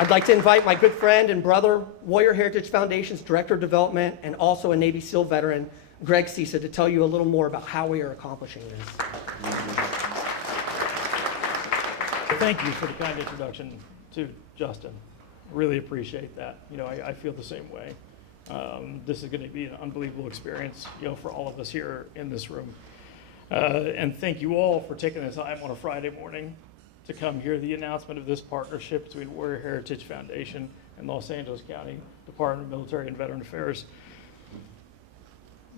I'd like to invite my good friend and brother, Warrior Heritage Foundation's Director of Development and also a Navy SEAL veteran, Greg Sisa, to tell you a little more about how we are accomplishing this. Thank you for the kind introduction to Justin. Really appreciate that. I feel the same way. This is going to be an unbelievable experience, for all of us here in this room. And thank you all for taking the time on a Friday morning to come hear the announcement of this partnership between Warrior Heritage Foundation and Los Angeles County Department of Military and Veteran Affairs.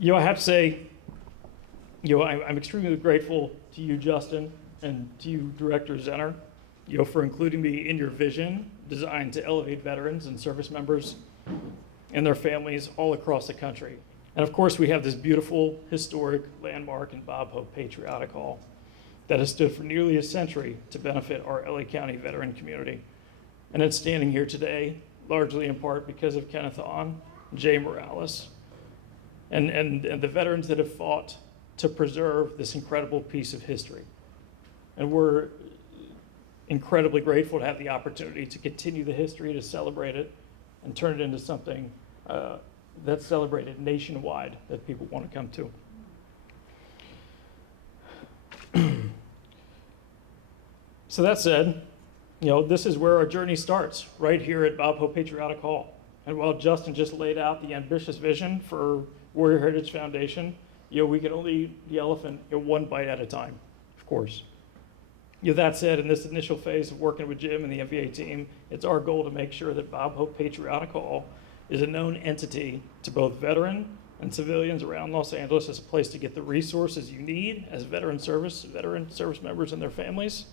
I have to say, I'm extremely grateful to you, Justin, and to you, Director Zenner, for including me in your vision designed to elevate veterans and service members and their families all across the country. And of course, we have this beautiful, historic landmark in Bob Hope Patriotic Hall that has stood for nearly a century to benefit our LA County veteran community. And it's standing here today, largely in part because of Kenneth Ahn, Jay Morales, and the veterans that have fought to preserve this incredible piece of history. And we're incredibly grateful to have the opportunity to continue the history, to celebrate it, and turn it into something that's celebrated nationwide that people want to come to. So that said, this is where our journey starts, right here at Bob Hope Patriotic Hall. And while Justin just laid out the ambitious vision for Warrior Heritage Foundation, we can only eat the elephant one bite at a time, of course. That said, in this initial phase of working with Jim and the MVA team, it's our goal to make sure that Bob Hope Patriotic Hall is a known entity to both veteran and civilians around Los Angeles as a place to get the resources you need as veteran service members and their families.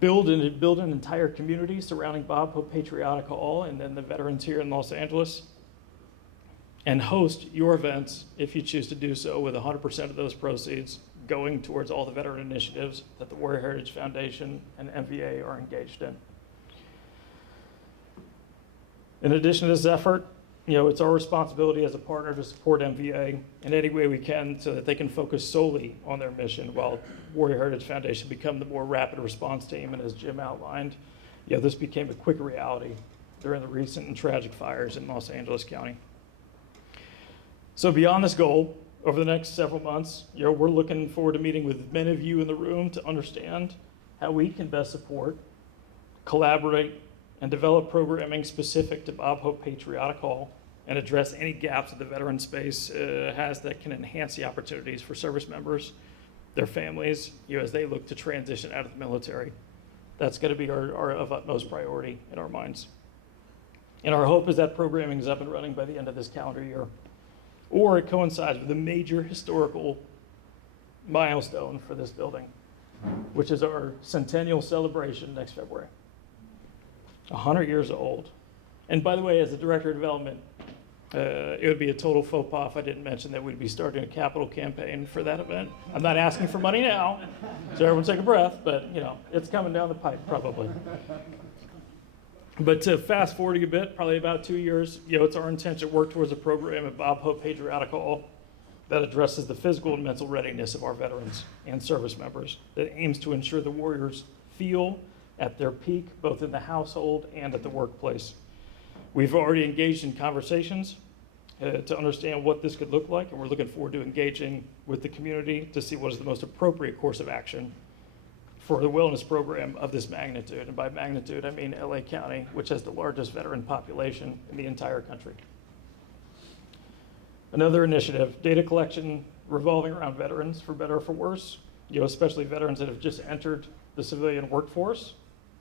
Build an entire community surrounding Bob Hope Patriotic Hall and then the veterans here in Los Angeles, and host your events if you choose to do so, with 100% of those proceeds going towards all the veteran initiatives that the Warrior Heritage Foundation and MVA are engaged in. In addition to this effort, it's our responsibility as a partner to support MVA in any way we can so that they can focus solely on their mission while Warrior Heritage Foundation become the more rapid response team. And as Jim outlined, this became a quick reality during the recent and tragic fires in Los Angeles County. So beyond this goal, over the next several months, we're looking forward to meeting with many of you in the room to understand how we can best support, collaborate, and develop programming specific to Bob Hope Patriotic Hall and address any gaps that the veteran space has that can enhance the opportunities for service members, their families, as they look to transition out of the military. That's going to be our of utmost priority in our minds. And our hope is that programming is up and running by the end of this calendar year, or it coincides with a major historical milestone for this building, which is our centennial celebration next February. 100 years old. And by the way, as the Director of Development, it would be a total faux pas if I didn't mention that we'd be starting a capital campaign for that event. I'm not asking for money now, so everyone take a breath, but it's coming down the pipe probably. But to fast forwarding a bit, probably about 2 years, it's our intention to work towards a program at Bob Hope Patriotic Hall that addresses the physical and mental readiness of our veterans and service members, that aims to ensure the Warriors feel at their peak, both in the household and at the workplace. We've already engaged in conversations to understand what this could look like, and we're looking forward to engaging with the community to see what is the most appropriate course of action for the wellness program of this magnitude. And by magnitude, I mean LA County, which has the largest veteran population in the entire country. Another initiative, data collection revolving around veterans, for better or for worse, especially veterans that have just entered the civilian workforce,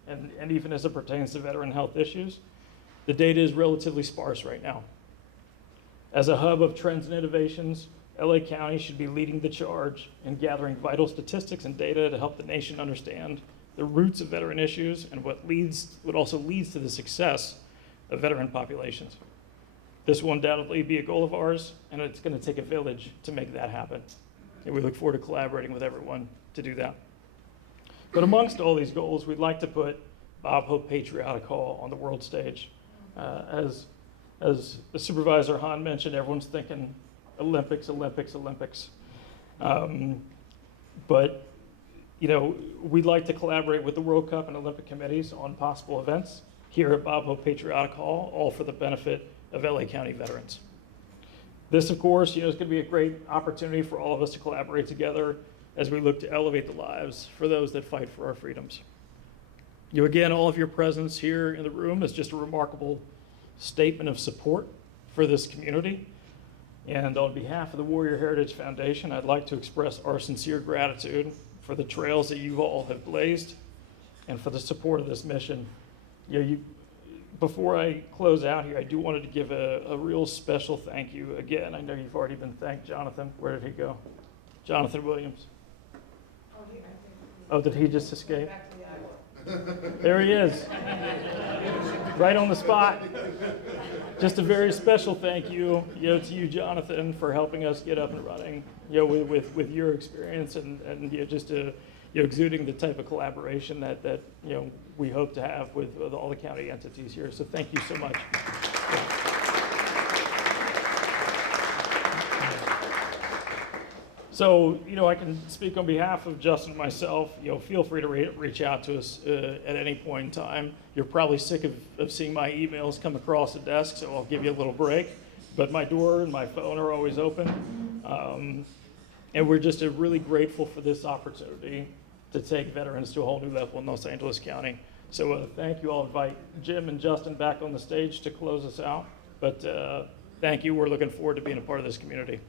and even as it pertains to veteran health issues. The data is relatively sparse right now. As a hub of trends and innovations, LA County should be leading the charge in gathering vital statistics and data to help the nation understand the roots of veteran issues and what also leads to the success of veteran populations. This will undoubtedly be a goal of ours, and it's going to take a village to make that happen. And we look forward to collaborating with everyone to do that. But amongst all these goals, we'd like to put Bob Hope Patriotic Hall on the world stage. As the Supervisor Hahn mentioned, everyone's thinking Olympics, Olympics, Olympics. But we'd like to collaborate with the World Cup and Olympic committees on possible events here at Bob Hope Patriotic Hall, all for the benefit of LA County veterans. This, of course, is going to be a great opportunity for all of us to collaborate together as we look to elevate the lives for those that fight for our freedoms. Again, all of your presence here in the room is just a remarkable statement of support for this community. And on behalf of the Warrior Heritage Foundation, I'd like to express our sincere gratitude for the trails that you all have blazed and for the support of this mission. Before I close out here, I do wanted to give a real special thank you. Again, I know you've already been thanked, Jonathan. Where did he go? Jonathan Williams. Oh, did he just escape? There he is. Right on the spot. Just a very special thank you, to you, Jonathan, for helping us get up and running, with your experience and just exuding the type of collaboration that we hope to have with all the county entities here. So thank you so much. So, I can speak on behalf of Justin and myself. Feel free to reach out to us at any point in time. You're probably sick of seeing my emails come across the desk, so I'll give you a little break. But my door and my phone are always open. And we're just really grateful for this opportunity to take veterans to a whole new level in Los Angeles County. So thank you. I'll invite Jim and Justin back on the stage to close us out. But thank you. We're looking forward to being a part of this community.